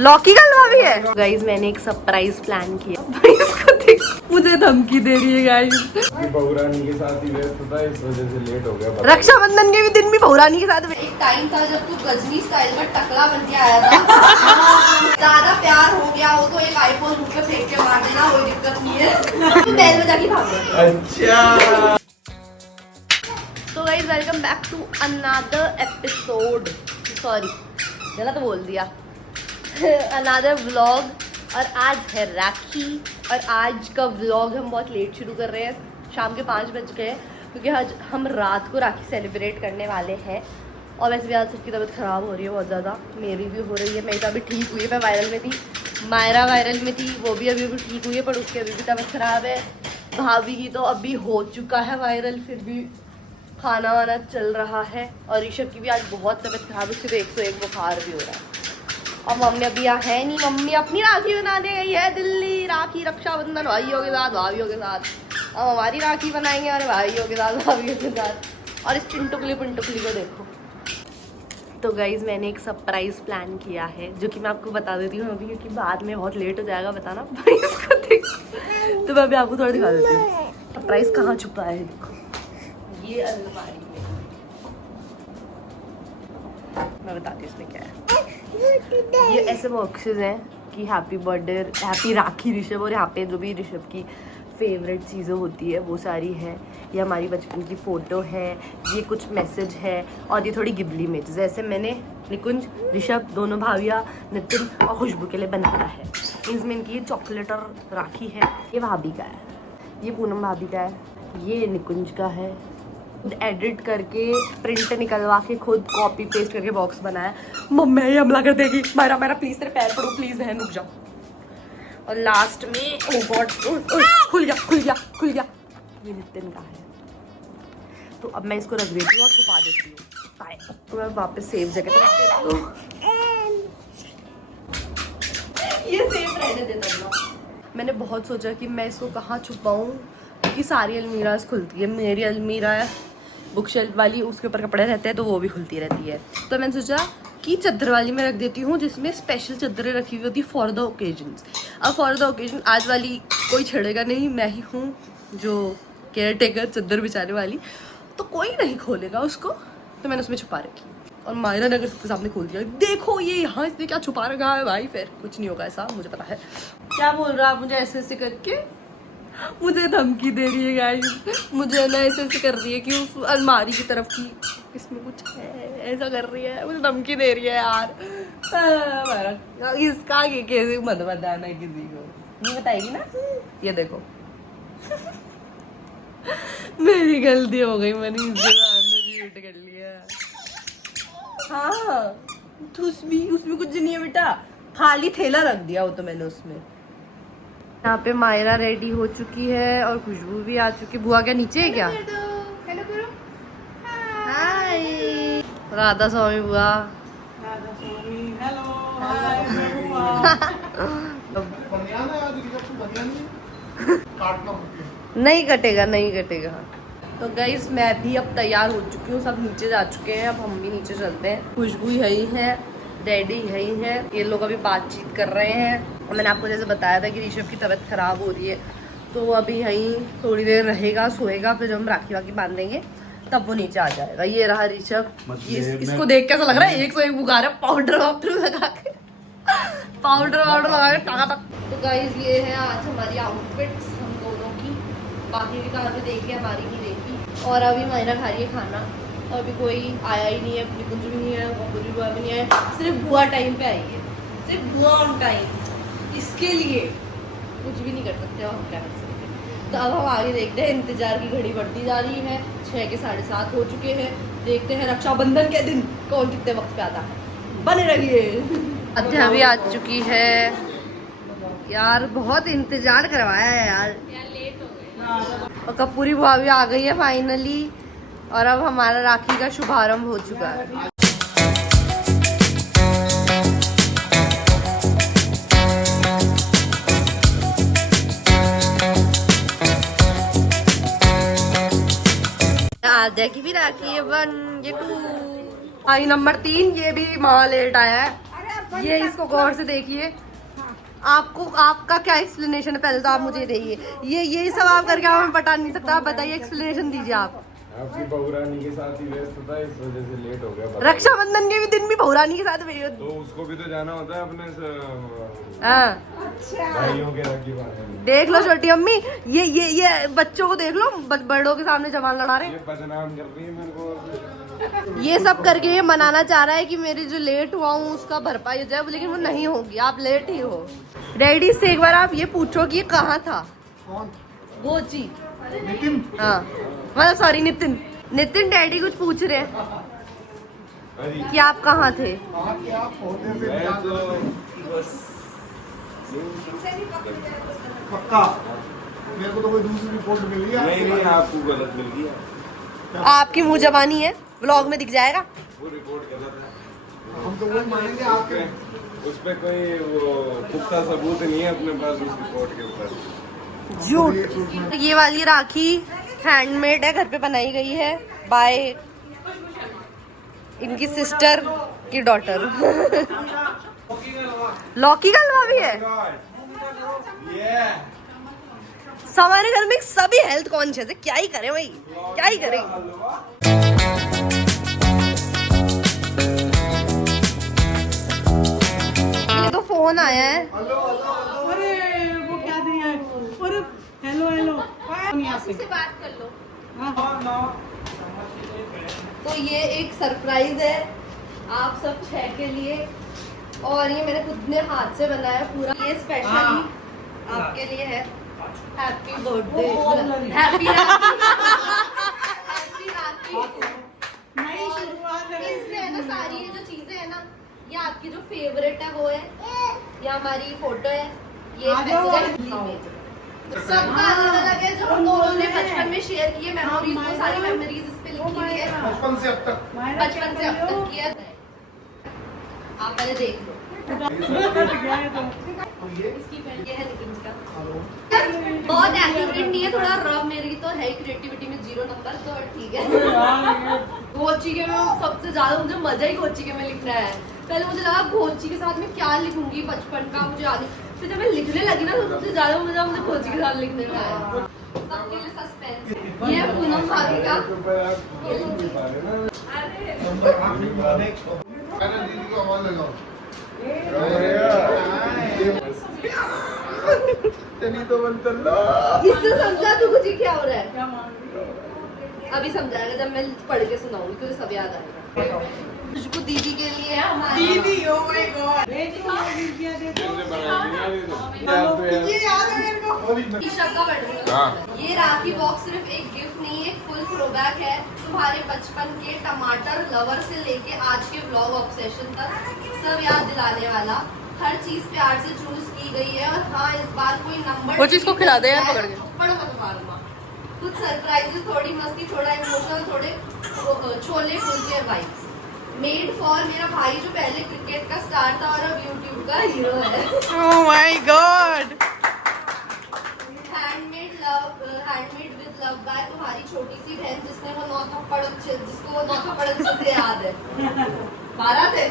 लौकी का हलवा भी है। गाइस मैंने एक सरप्राइज प्लान किया। इसको देख, मुझे धमकी दे रही है गाइस। बहुरानी के साथ ही व्यस्त था, इस वजह से लेट हो गया। रक्षाबंधन के भी दिन भी बहुरानी के साथ। एक टाइम था जब तू गजनी स्टाइल में टकला बन के आया था। ज्यादा प्यार हो गया हो तो एक आईफोन मुझे फेंक के मार देना, कोई दिक्कत नहीं है। तू बैल बजा के भाग। अच्छा तो guys welcome back to another episode, sorry गलत बोल दिया, अनदर व्लॉग। और आज है राखी और आज का व्लॉग हम बहुत लेट शुरू कर रहे हैं, शाम के 5 बज गए क्योंकि आज हम रात को राखी सेलिब्रेट करने वाले हैं। और वैसे भी आज सबकी तबीयत ख़राब हो रही है बहुत ज़्यादा, मेरी भी हो रही है। मेरी तो अभी ठीक हुई है, मैं वायरल में थी, मायरा वायरल में थी, वो भी अभी ठीक हुई है पर उसकी अभी भी तबीयत ख़राब है। भाभी की तो अभी हो चुका है वायरल, फिर भी खाना वाना चल रहा है। और ऋषभ की भी आज बहुत तबीयत खराब है, उसकी तो 101 बुखार भी हो रहा है। और मम्मी अभी यहाँ है नहीं, मम्मी अपनी राखी बनाने गई है दिल्ली। राखी रक्षाबंधन भाइयों के साथ, भाभीियों के साथ। अब हमारी राखी बनाएंगे हमारे भाइयों के साथ, भाभीियों के साथ। और इस पिंटुकली को देखो। तो गाइज मैंने एक सरप्राइज प्लान किया है जो कि मैं आपको बता देती हूँ अभी, क्योंकि बाद में बहुत लेट हो जाएगा बताना। इसको देख, तो मैं अभी आपको थोड़ा दिखा देती हूँ सरप्राइज कहाँ छुपा है। देखो ये अलमारी में, मैं बताती हूँ इसमें क्या है। ये ऐसे बॉक्सेस हैं कि हैप्पी बर्थडे, हैप्पी राखी ऋषभ, और यहाँ पे जो भी ऋषभ की फेवरेट चीज़ें होती है वो सारी है। ये हमारी बचपन की फ़ोटो है, ये कुछ मैसेज है, और ये थोड़ी गिबली इमेजेस। ऐसे मैंने निकुंज, ऋषभ, दोनों भाभियाँ, नितिन और खुशबू के लिए बनाया है। इसमें इनकी ये चॉकलेट और राखी है। ये भाभी का है, ये पूनम भाभी का है, ये निकुंज का है। एडिट करके प्रिंट निकलवा के खुद कॉपी पेस्ट करके बॉक्स बनाया। मम्मी ये हमला कर देगी, मेरा प्लीज तेरे पैर पड़ो, प्लीज बहन रुक जाओ। और लास्ट में ओ गॉड, खुल गया, ये नितिन का है। तो अब मैं इसको रख देती हूँ और छुपा देती हूँ। तो मैं वापस सेफ जगह पे ये सेफ रहने देता हूँ। मैंने बहुत सोचा कि मैं इसको कहाँ छुपाऊँ, क्योंकि सारी अलमीराज खुलती है। मेरी अलमीरा बुक शेल्फ वाली, उसके ऊपर कपड़े रहते हैं तो वो भी खुलती रहती है। तो मैंने सोचा कि चादर वाली में रख देती हूँ, जिसमें स्पेशल चादरें रखी हुई होती है फॉर द ओकेजन्स। अब फॉर द ओकेजन आज वाली कोई छेड़ेगा नहीं, मैं ही हूँ जो केयर टेकर चादर बिछाने वाली, तो कोई नहीं खोलेगा उसको। तो मैंने उसमें छुपा रखी। और मायरा ने अगर सबके सामने खोल दिया, देखो ये यहाँ इसने क्या छुपा रखा है भाई, फिर कुछ नहीं होगा ऐसा, मुझे पता है। क्या बोल रहा है आप मुझे ऐसे ऐसे करके, मुझे धमकी दे रही है गाइस। मुझे ना ऐसे ऐसे कर रही है कि उस अलमारी की तरफ की इसमें कुछ है, ऐसा कर रही है, मुझे धमकी दे रही है यार। इसका कैसे मत बताना किसी को, नहीं बताएगी ना। ये देखो मेरी गलती हो गई, मैंने इसके सामने झूठ कर लिया। हाँ तो उसमें कुछ नहीं है बेटा, खाली थैला रख दिया वो तो मैंने उसमें। यहाँ पे मायरा रेडी हो चुकी है और खुशबू भी आ चुकी है। बुआ क्या नीचे है क्या? हेलो करो, हाय राधा स्वामी बुआ। राधा स्वामी हेलो, हाय बुआ। नहीं कटेगा। तो गाइस मैं भी अब तैयार हो चुकी हूँ, सब नीचे जा चुके हैं, अब हम भी नीचे चलते हैं। खुशबू यही है, डैडी यही है, ये लोग अभी बातचीत कर रहे हैं। और मैंने आपको जैसे बताया था कि ऋषभ की तबीयत ख़राब हो रही है, तो अभी यहीं थोड़ी देर रहेगा, सोएगा, फिर जब हम राखी वाखी बांधेंगे तब वो नीचे आ जाएगा। ये रहा ऋषभ, इसको देख कैसा लग रहा है, 101 बुखार है, पाउडर लगा के टक। तो गाइस ये है आज हमारी आउटफिट्स हम दोनों की। बाकी की तो आपने देखी, हमारी नहीं देखी। और अभी मायरा खा रही है खाना, और अभी कोई आया ही नहीं है, अपनी कुछ भी नहीं है, कुछ बुआ भी नहीं है, सिर्फ बुआ टाइम पे आई है, सिर्फ बुआ ऑन टाइम। इसके लिए कुछ भी नहीं कर सकते और हम क्या कर सकते हैं। तो अब हम आगे देखते हैं, इंतजार की घड़ी बढ़ती जा रही है, 6 के 7:30 हो चुके हैं। देखते हैं रक्षाबंधन के दिन कौन कितने वक्त पे आता है, बने रहिए। अध्या भी आ चुकी है यार, बहुत इंतजार करवाया है यार, लेट हो गए। और कपूरी बुआ भी आ गई है फाइनली, और अब हमारा राखी का शुभारंभ हो चुका है। आद्या की भी राखी है 1, ये 2, आई नंबर 3, ये भी माँ लेट आया है। ये इसको गौर से देखिए। आपको आपका क्या एक्सप्लेनेशन है, पहले तो आप मुझे दीजिए। ये सब आप करके हमें बता नहीं सकता। आप बताइए, एक्सप्लेनेशन दीजिए आप। आपकी बहुरानी के साथ ही व्यस्त था, इस वजह से लेट हो गया। रक्षाबंधन के भी दिन भी बहुरानी के साथ तो उसको भी तो जाना होता है अपने हाँ। भाइयों के राखी बांधने। देख लो छोटी अम्मी, ये बच्चों को देख लो, बड़ों के सामने जवान लड़ा रहे। ये बदनाम कर रही है मेरे को। ये सब करके ये मनाना चाह रहा है कि मेरी जो लेट हुआ हूँ उसका भरपाई हो जाए, लेकिन वो नहीं होगी। आप लेट ही हो। डैडी से एक बार आप ये पूछो कि ये कहाँ था। गोची नितिन। हाँ, मतलब सॉरी नितिन। नितिन डैडी कुछ पूछ रहे हैं कि आप कहाँ थे। मैं तो बस पक्का मेरे को तो कोई दूसरी रिपोर्ट मिल गई। नहीं, आपको गलत मिल गया। आपकी मुंह जबानी है, व्लॉग में दिख जाएगा। वो रिपोर्ट गलत है। हम तो वही मानेंगे आपके। उस पे कोई वो पुख्ता सबूत नहीं है अपने पास उस रिपोर्ट के ऊपर। झूठ। ये वाली राखी हैंडमेड है, घर पे बनाई गई है बाय इनकी सिस्टर की डॉटर। लौकी का हलवा भी है। हमारे घर में सभी हेल्थ कॉन्शियस है। क्या ही करें भाई, क्या ही करें। ये तो फोन आया है। अरे वो क्या दिया है? अरे हेलो हेलो यहाँ से बात कर लो। हाँ। तो ये एक सरप्राइज है आप सब 6 के लिए, और ये मैंने खुद ने हाथ से बनाया पूरा। ये स्पेशली आपके लिए है। Happy birthday. हैप्पी नई शुरुआत है। इसमें है ना सारी ये जो चीजें है ना, ये आपकी जो फेवरेट है वो है, ये हमारी फोटो है, ये मैसेज है हिंदी में। सबका अलग अलग है, जो हम दोनों ने बचपन में शेयर किए मेमोरीज, वो सारी मेमोरीज इस पे लिखी हुई है। बचपन से अब तक। बचपन से अब तक किया है। आप पहले देख लो। ये है नितिन का। बहुत एक्यूरेट नहीं है, थोड़ा रफ। मेरी तो है क्रिएटिविटी में 0 नंबर, तो ठीक है। गोची के में सबसे ज्यादा मुझे मजा ही गोची के में लिखना है। पहले मुझे लगा गोची के साथ में क्या लिखूंगी, बचपन का मुझे याद नहीं। फिर जब मैं लिखने लगी ना, तो सबसे ज्यादा मजा मुझे गोची के साथ लिखने में आया। सबके लिए सस्पेंस। ये पूनम भाभी का। दीदी को आवाज लगाओ। इससे समझा तू कुछ क्या हो रहा है। क्या मांग रही हो? अभी समझाएगा जब मैं पढ़ के सुनाऊंगी, तुझे सब याद आएगा। खुशबू दीदी के लिए है हमारी। दीदी ओ माय गॉड। ये याद है मेरे को। ईशा का बर्थडे। ये राखी बॉक्स सिर्फ एक गिफ्ट नहीं, एक फुल थ्रोबैक है तुम्हारे बचपन के टमाटर लवर से लेके आज के व्लॉग ऑब्सेशन तक, सब याद दिलाने वाला। हर चीज प्यार से चूज की गई है। और हाँ, इस बार कोई नंबर वो चीज को खिला दे यार पकड़ के। पढ़ो मत मारूंगा। कुछ सरप्राइजेस, थोड़ी मस्ती, थोड़ा इमोशनल, थोड़े chole kulche vibes. Made for मेरा भाई जो पहले क्रिकेट का स्टार था और अब यूट्यूब का हीरो है। Oh my God! Handmade with love by तुम्हारी छोटी सी बहन जिसको वो 9 थप्पड़ अच्छे से याद है। 12 थे।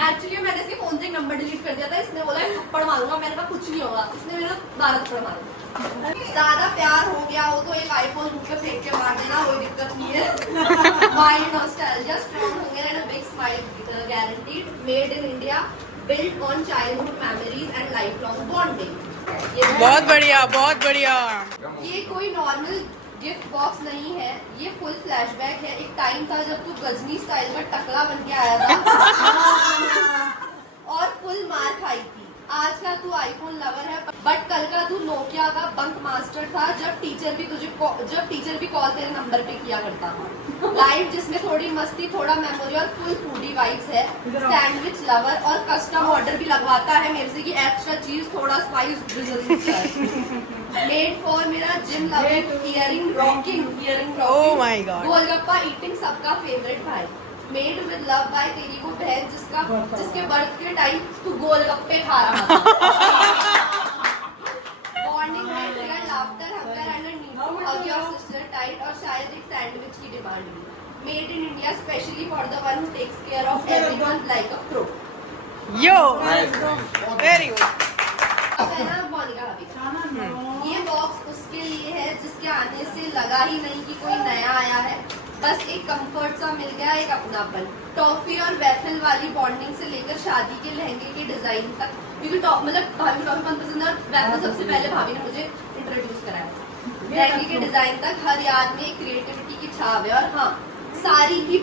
एक्चुअली मैंने इसके फोन से एक नंबर डिलीट कर दिया था। इसने बोला थप्पड़ मारूंगा, मैंने कहा कुछ नहीं होगा। इसने मेरा 12 थप्पड़ मारा। ज्यादा प्यार हो गया हो तो एक आईफोन मुझ पे फेंक के मार देना, कोई दिक्कत नहीं है। Mind nostalgia, strong hunger and a big smile guaranteed, made in India, built on childhood memories and life long bonding. बहुत बढ़िया, बहुत बढ़िया। ये कोई नॉर्मल गिफ्ट बॉक्स नहीं है, ये फुल फ्लैशबैक है। एक टाइम था जब तू गजनी स्टाइल का टकला बन के आया था और फुल मार खाई थी। आज का तू आईफोन लवर है, बट कल का तू नोकिया का बंक मास्टर था, जब टीचर भी कॉल तेरे नंबर पे किया करता था। लाइफ जिसमें थोड़ी मस्ती, थोड़ा मेमोरी और फुल फूडी वाइब्स है। सैंडविच लवर और कस्टम ऑर्डर भी लगवाता है मेरे से कि एक्स्ट्रा चीज, थोड़ा स्पाइस। मेड फॉर मेरा gym loving earring rocking Oh my God! Golgappa eating सबका फेवरेट भाई। मेड विद लव बाय तेरी वो बहन जिसके बर्थ के टाइम तू गोलगप्पे खा रहा था। बॉन्डिंग में तेरा laughter hunger and a need to hug your sister tight, और शायद एक सैंडविच की डिमांड भी। Made in India specially for the one who takes care of everyone like a pro. Yo, Nice. very good. Monika भाभी, ये box उसके लिए है जिसके आने से लगा ही नहीं कि कोई नया आया है, बस एक कंफर्ट सा मिल गया, एक अपनापन। टॉफी और वेफल वाली बॉन्डिंग से लेकर शादी के लहंगे के डिजाइन तक, क्योंकि मतलब भाभी को टॉफी बहुत पसंद है और वेफल सबसे पहले भाभी ने मुझे इंट्रोड्यूस कराया। लहंगे के डिजाइन तक हर याद में एक क्रिएटिविटी की छाप है। और हाँ, साड़ी की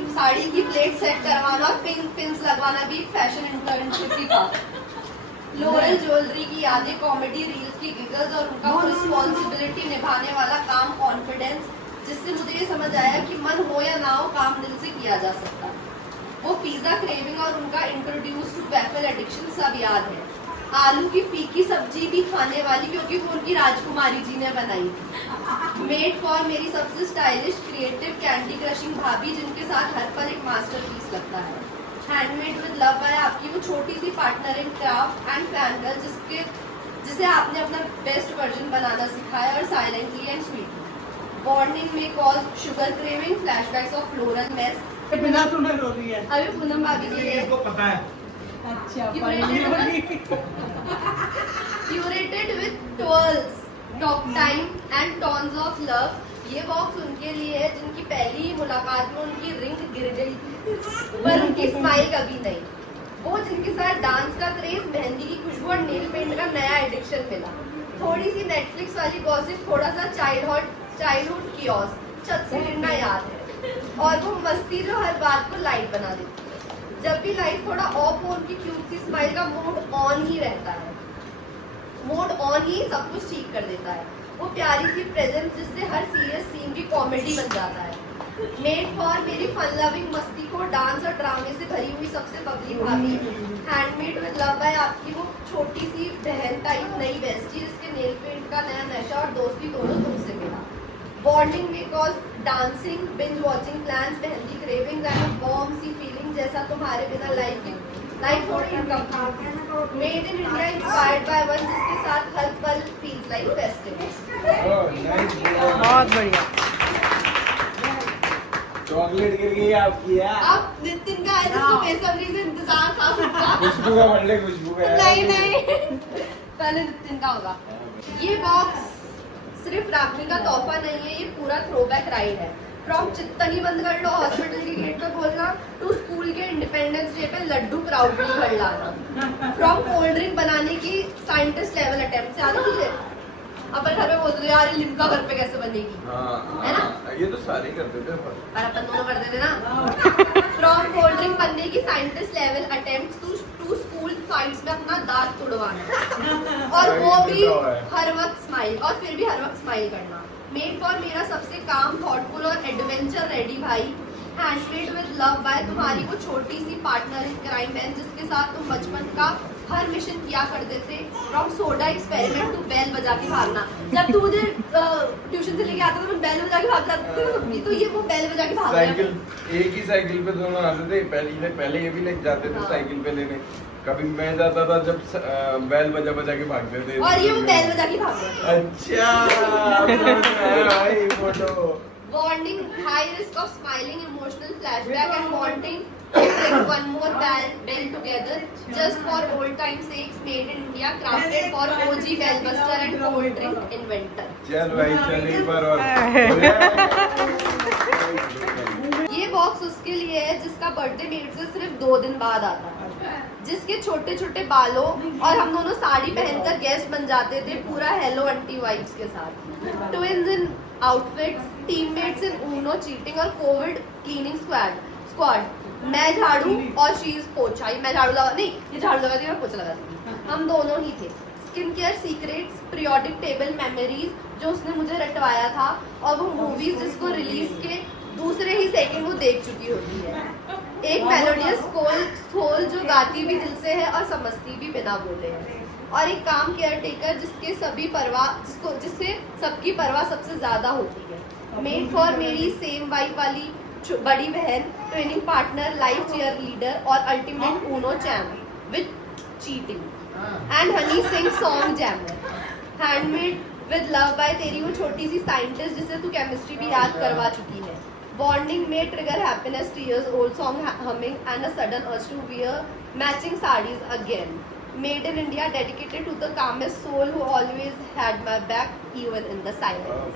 प्लेट सेट करवाना, पिन्स लगवाना भी फैशन इंफ्लुएंसर की था। फ्लोरल ज्वेलरी की यादें, कॉमेडी रील्स की गिगल्स और उनका रिस्पॉन्सिबिलिटी निभाने वाला काम, कॉन्फिडेंस, जिससे मुझे ये समझ आया कि मन हो या ना हो काम दिल से किया जा सकता। वो पिज्जा क्रेविंग और उनका इंट्रोड्यूस टू वेफल एडिक्शन सब याद है। आलू की फीकी सब्जी भी खाने वाली, क्योंकि वो उनकी राजकुमारी जी ने बनाई थी। मेड फॉर मेरी सबसे स्टाइलिश क्रिएटिव कैंडी क्रशिंग भाभी, जिनके साथ हर पल एक मास्टरपीस लगता है। हैंडमेड विद लव है आपकी वो छोटी सी partner in craft and fan girl, जिसे आपने अपना बेस्ट वर्जन बनाना सिखाया, और साइलेंटली एंड स्वीटली। बॉन्डिंग में cause sugar craving, flashbacks of floral mess. बिना सुने रो रही है। अभी पूनम भाभी के लिए इसको पता है। अच्छा curated with twirls, talk time and tons of love. ये बॉक्स उनके लिए है जिनकी पहली ही मुलाकात में उनकी रिंग गिर गई थी, पर उनकी स्माइल कभी नहीं। वो जिनके साथ डांस का क्रेज, मेहंदी की खुशबू और नेल पेंट का नया एडिक्शन मिला। थोड़ी सी नेटफ्लिक्स वाली गॉसिप, थोड़ा सा चाइल्डहुड कियोस, छत से गिरना याद है। और वो मस्ती जो हर बात को लाइट बना देती है। जब भी लाइट थोड़ा ऑफ हो, उनकी क्यूट सी स्माइल का मूड ऑन ही रहता है। मूड ऑन ही सब कुछ ठीक कर देता है। वो प्यारी सी प्रेजेंस जिससे हर सीरियस सीन भी कॉमेडी बन जाता है। मेड फॉर मेरी फन लविंग मस्ती को डांस और ड्रामे से भरी हुई सबसे बबली भाभी। हैंडमेड विद लव है आपकी वो छोटी सी बहन टाइप नई बेस्टी, जिसके नेल पेंट का नया नशा और दोस्ती दोनों तुमसे मिला। बॉन्डिंग में cause dancing, binge watching plans, mehndi craving and warm सी फीलिंग, जैसा तुम्हारे बिना लाइफ थोड़ी incomplete. Made in India inspired by one, जिसके साथ हर पल feels like festival. Oh, nice. बहुत बढ़िया। चॉकलेट गिर गई आपकी यार। अब नितिन का है जिसको बेसब्री से इंतजार था उसका। खुशबू का बर्थडे, खुशबू का यार। नहीं पहले नितिन का होगा। ये बॉक्स सिर्फ राखी का तोहफा नहीं है, ये पूरा थ्रोबैक राइड है। फ्रॉम चित्तनी बंद कर लो हॉस्पिटल के गेट पे खोलना, टू स्कूल के इंडिपेंडेंस डे पे लड्डू प्राउडली घर लाना, फ्रॉम कोल्ड ड्रिंक बनाने की साइंटिस्ट लेवल अटेम्प्ट से आने मुझे अपन घर में बोलते थे यार ये लिम्का घर पे कैसे बनेगी, है ना? ये तो सारे करते थे पर और अपन दोनों करते थे ना। फ्रॉम कोल्ड ड्रिंक बनने की scientist level attempt to school fights में अपना दांत तुड़वाना, और वो भी हर वक्त स्माइल, और फिर भी हर वक्त स्माइल करना। मेड फॉर मेरा सबसे काम, थॉटफुल और एडवेंचर रेडी भाई। हैंडमेड विद लव बाय तुम्हारी वो छोटी सी पार्टनर इन क्राइम बहन, जिसके साथ तुम बचपन का हर मिशन किया करते थे। From soda experiment to bell बजा के भागना, जब तू मुझे ट्यूशन से लेके आता था मैं बेल बजा के भाग जाती थी, तो ये वो बेल बजा के भाग साइकिल, एक ही साइकिल पे दोनों आते थे। पहले ये भी लेके जाते थे साइकिल पे लेने। कभी मैं जाता था जब बैल बजा बजा के भागते थे, और ये वो बेल बजा के भाग रहा था। अच्छा भाई photo. Bonding, high risk of smiling, emotional flashback and wanting to bring one more bell together just for old time's sakes. Made in India, crafted for OG bellbuster and cold drink inventor. चल भाई चल एक बार और। ये box उसके लिए है जिसका बर्थडे मेरे से सिर्फ 2 दिन बाद आता है, जिसके छोटे छोटे बालों और हम दोनों साड़ी पहनकर गेस्ट बन जाते थे, पूरा हेलो आंटी वाइब्स के साथ। ट्विन्स इन आउटफिट्स, टीममेट्स इन ऊनो चीटिंग और कोविड क्लीनिंग स्क्वाड। मैं झाड़ू और शी इज पोछा। मैं झाड़ू लगा नहीं, ये झाड़ू लगाती थी, मैं पोछा लगाती थी, हम दोनों ही थे। Skin care secrets, periodic table memories जो उसने मुझे रटवाया था, और वो मूवीज जिसको रिलीज के दूसरे ही सेकंड वो देख चुकी होती है। एक मेलोडियस सोल जो गाती भी दिल से है और समझती भी बिना बोले है, और एक काम केयर टेकर जिससे सबकी परवाह सबसे ज्यादा होती है। मेड फॉर मेरी सेम वाइफ वाली बड़ी बहन, training partner, life cheer leader और ultimate Uno champ with cheating and Honey Singh song jammer. Handmade with love by तेरी वो छोटी सी साइंटिस्ट जिसे तू केमिस्ट्री भी याद करवा चुकी है। Bonding may trigger happiness, tears, old song humming, and a sudden urge to wear matching sarees again. Made in India, dedicated to the calmest soul who always had my back, even in the silence.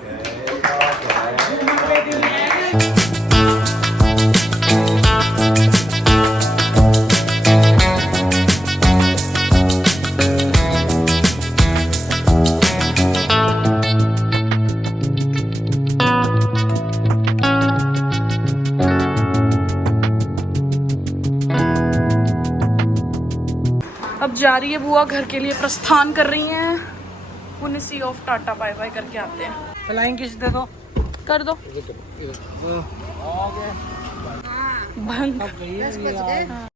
अब जा रही है बुआ घर के लिए प्रस्थान कर रही हैं। उन्हें सी ऑफ टाटा बाय बाय करके आते हैं। फ्लाइंग किस दे दो कर दो बंद।